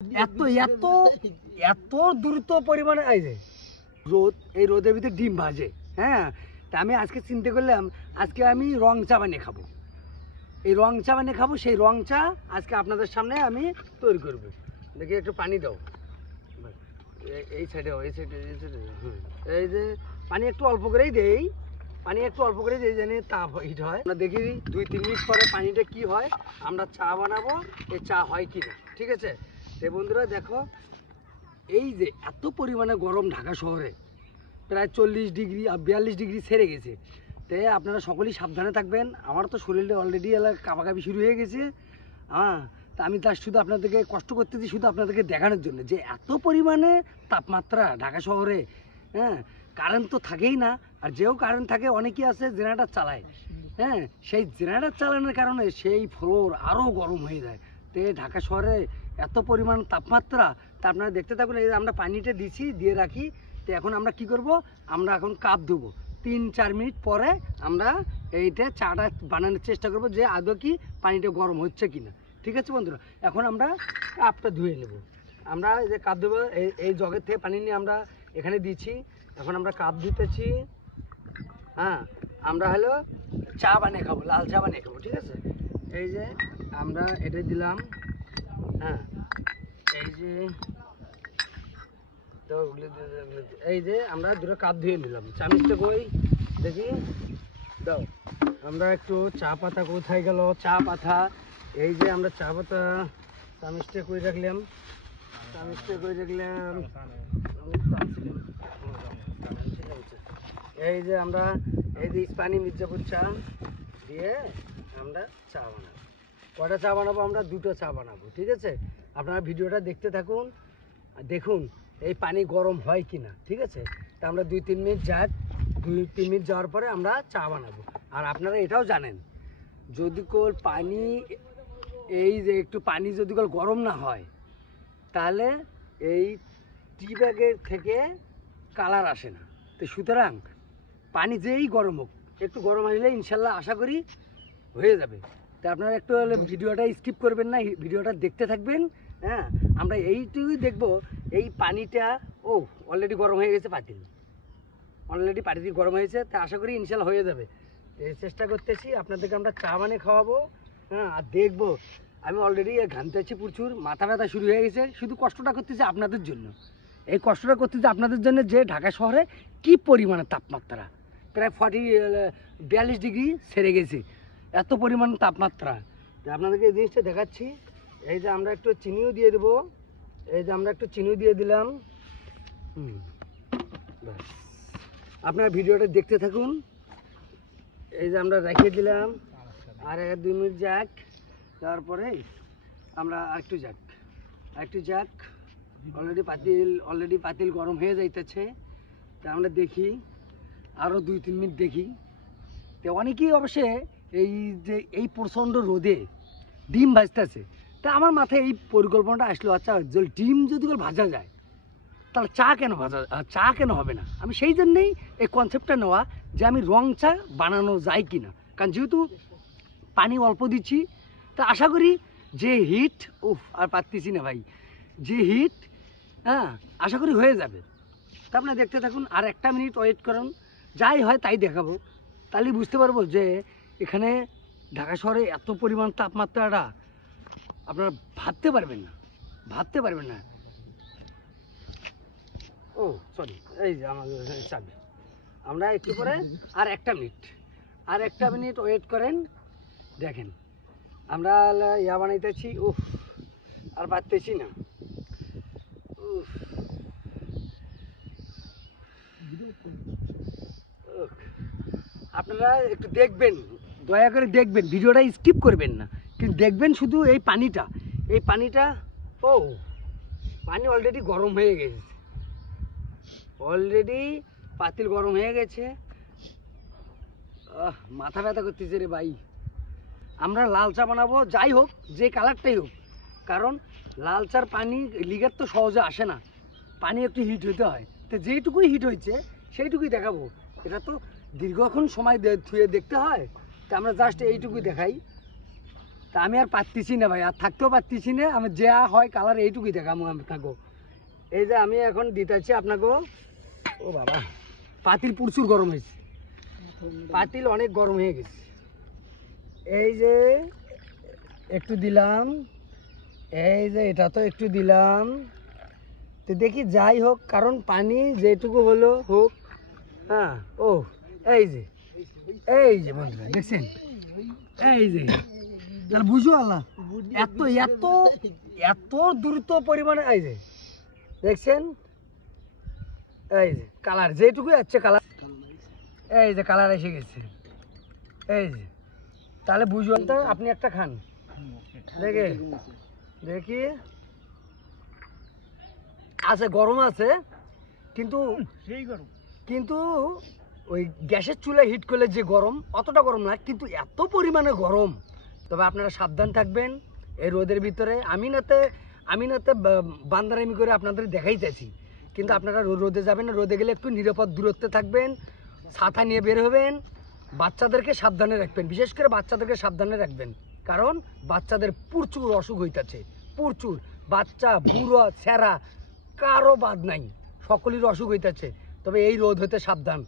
এত এত এত দ্রুত পরিমাণে এই যে রোদ, এই রোদের ভিতরে ডিম ভাজে। হ্যাঁ, তা আমি আজকে চিন্তা করলাম আজকে আমি রং চা বানিয়ে খাবো। এই রং চা বানিয়ে খাবো, সেই রং চা আজকে আপনাদের সামনে আমি তৈরি করব। দেখি একটু পানি দাও, এই সাইডে এই সাইডে এই সাইডে। এই যে পানি একটু অল্প করেই দেই, পানি একটু অল্প করে দিই যেন তাপ হিট হয়। আমরা দেখি 2-3 মিনিট পরে পানিটা কি হয়, আমরা চা বানাবো, এই চা হয় কি না। ঠিক আছে, তো বন্ধুরা দেখো, এই যে এত পরিমাণে গরম ঢাকা শহরে, প্রায় 40 ডিগ্রি 42 ডিগ্রি ছেড়ে গেছে। তাই আপনারা সকলেই সাবধানে থাকবেন। আমার তো শরীরটা অলরেডি কাঁপাকাঁপি শুরু হয়ে গেছে। হ্যাঁ, তা আমি তার শুধু আপনাদেরকে কষ্ট করতেছি শুধু আপনাদেরকে দেখানোর জন্য যে এত পরিমাণে তাপমাত্রা ঢাকা শহরে। হ্যাঁ, কারেন্ট তো থাকেই না, আর যেও কারেন্ট থাকে অনেকেই আছে জেনারেটর চালায়। হ্যাঁ, সেই জেনারেটর চালানোর কারণে সেই ফ্লোর আরও গরম হয়ে যায়। তো ঢাকা শহরে এত পরিমাণ তাপমাত্রা, তা আপনারা দেখতে থাকুন। এই যে আমরা পানিটা দিচ্ছি, দিয়ে রাখি। তো এখন আমরা কি করব, আমরা এখন কাপ ধুবো। 3-4 মিনিট পরে আমরা এইটা চাটা বানানোর চেষ্টা করব যে আদৌ কি পানিটা গরম হচ্ছে কিনা। ঠিক আছে বন্ধুরা, এখন আমরা কাপটা ধুয়ে নেব। আমরা এই যে কাপ ধুবো, এই জগের থেকে পানি নিয়ে আমরা এখানে দিচ্ছি। এখন আমরা কাপ ধুতেছি। হ্যাঁ, আমরা হলো চা বানিয়ে খাবো, লাল চা বানিয়ে খাবো। ঠিক আছে, এই যে আমরা এটা দিলাম। হ্যাঁ, এই যে তো এই যে আমরা দুটো কাপ ধুয়ে নিলাম। চামিচটা কই দেখি দাও। আমরা একটু চা পাতা কোথায় গেল, চা পাতা। এই যে আমরা চা পাতা চামিচটা কই রাখলাম, চামিচটা কই রাখলাম। এই যে আমরা এই যে ইস্পানি মির্জাপুর চা দিয়ে আমরা চা বানাবো। কয়টা চা বানাবো আমরা? 2টো চা বানাবো। ঠিক আছে, আপনারা ভিডিওটা দেখতে থাকুন, দেখুন এই পানি গরম হয় কি না। ঠিক আছে, তা আমরা 2-3 মিনিট যাক, 2-3 মিনিট যাওয়ার পরে আমরা চা বানাবো। আর আপনারা এটাও জানেন, যদি কোল পানি এই যে একটু পানি যদি কোল গরম না হয়, তাহলে এই টি ব্যাগের থেকে কালার আসে না। তো সুতরাং পানি যেই গরম হোক, একটু গরম আসলে ইনশাল্লাহ আশা করি হয়ে যাবে। তা আপনারা একটু ভিডিওটা স্কিপ করবেন না, ভিডিওটা দেখতে থাকবেন। হ্যাঁ, আমরা এইটুকুই দেখবো। এই পানিটা অলরেডি গরম হয়ে গেছে, পাতিল অলরেডি পাতিল গরম হয়েছে। তা আশা করি ইনশাল্লাহ হয়ে যাবে। এই চেষ্টা করতেছি, আপনাদেরকে আমরা চা বানিয়ে খাওয়াবো। হ্যাঁ, আর দেখবো আমি অলরেডি ঘামতেছি প্রচুর, মাথা ব্যথা শুরু হয়ে গেছে। শুধু কষ্টটা করতেছি আপনাদের জন্য, এই কষ্টটা করতেছি আপনাদের জন্য যে ঢাকা শহরে কি পরিমাণে তাপমাত্রা, প্রায় 42 ডিগ্রি ছেড়ে গেছে, এত পরিমাণ তাপমাত্রা। তো আপনাদেরকে এই জিনিসটা দেখাচ্ছি। এই যে আমরা একটু চিনিও দিয়ে দেবো, এই যে আমরা একটু চিনিও দিয়ে দিলাম। ব্যাস, আপনারা ভিডিওটা দেখতে থাকুন। এই যে আমরা রেখে দিলাম, আর 1-2 মিনিট যাক, তারপরে আমরা আরেকটু যাক। অলরেডি পাতিল গরম হয়ে যাইতেছে। তা আমরা দেখি আরও 2-3 মিনিট দেখি। তো অনেকেই অবশ্যই এই যে এই প্রচণ্ড রোদে ডিম ভাজতেছে। তা আমার মাথায় এই পরিকল্পনাটা আসলো, আচ্ছা ডিম যদি ভাজা যায় তাহলে চা কেন হবে না। আমি সেই জন্যেই এই কনসেপ্টটা নেওয়া যে আমি রং চা বানানো যায় কি না। কারণ যেহেতু পানি অল্প দিচ্ছি, তা আশা করি যে হিট আর পারতেছি না ভাই, যে হিট, হ্যাঁ আশা করি হয়ে যাবে। তা আপনারা দেখতে থাকুন, আর 1 মিনিট ওয়েট করুন, যাই হয় তাই দেখাবো। তাহলেই বুঝতে পারবো যে এখানে ঢাকা শহরে এত পরিমাণ তাপমাত্রাটা আপনারা ভাবতে পারবেন না। সরি, এই যে আমাদের চাবি। আমরা একটু পরে আর 1 মিনিট ওয়েট করেন, দেখেন আমরা বানাইতেছি। আর পারতেছি না। আপনারা একটু দেখবেন, দয়া করে দেখবেন, ভিডিওটা স্কিপ করবেন না, কিন্তু দেখবেন শুধু এই পানিটা। পানি অলরেডি গরম হয়ে গেছে, অলরেডি পাতিল গরম হয়ে গেছে। মাথা ব্যথা করতেছে রে ভাই। আমরা লাল চা বানাবো, যাই হোক যে কালারটাই হোক, কারণ লাল চার পানি লিগার তো সহজে আসে না, পানি একটু হিট হইতে হয়। তো যেইটুকুই হিট হয়েছে সেইটুকুই দেখাবো। এটা তো দীর্ঘক্ষণ সময় ধুয়ে দেখতে হয়, তো আমরা জাস্ট এইটুকুই দেখাই। তা আমি আর পারতেছি না ভাই, আর থাকতেও পারতেছি না। আমি যা হয় কালার এইটুকুই দেখাবো আমি থাকবো। এই যে আমি এখন দিতেছি আপনাকে। ও বাবা, পাতিল প্রচুর গরম হয়েছে, পাতিল অনেক গরম হয়ে গেছে। এই যে একটু দিলাম, এই যে এটা তো একটু দিলাম। তো দেখি যাই হোক, কারণ পানি যেটুকু হলো হোক। হ্যাঁ, ও এই যে বন্ধুরা দেখছেন, এই যে তাহলে বুঝো আল্লাহ এত এত এত দ্রুত পরিমাণে। এই যে দেখছেন, এই যে কালার যেটুকু আছে কালার, এই যে কালার এসে গেছে। এই যে তাহলে বুঝবেন তো, আপনি একটা খান দেখে দেখি। আছে গরম আছে, কিন্তু সেই গরম, কিন্তু ওই গ্যাসের চুলায় হিট করলে যে গরম, অতটা গরম না, কিন্তু এত পরিমাণে গরম। তবে আপনারা সাবধান থাকবেন এই রোদের ভিতরে। আমি নাতে বান্দারামি করে আপনাদের দেখাই চাইছি, কিন্তু আপনারা রোদে যাবেন না। রোদে গেলে একটু নিরাপদ দূরত্বে থাকবেন, ছাতা নিয়ে বের হবেন। বাচ্চাদেরকে সাবধানে রাখবেন, বিশেষ করে বাচ্চাদেরকে সাবধানে রাখবেন, কারণ বাচ্চাদের প্রচুর অসুখ হইতাছে, প্রচুর। বাচ্চা বুড়ো ছেঁড়া কারো বাদ নাই, সকলের অসুখ হইতাছে। তবে এই রোদ হতে সাবধান।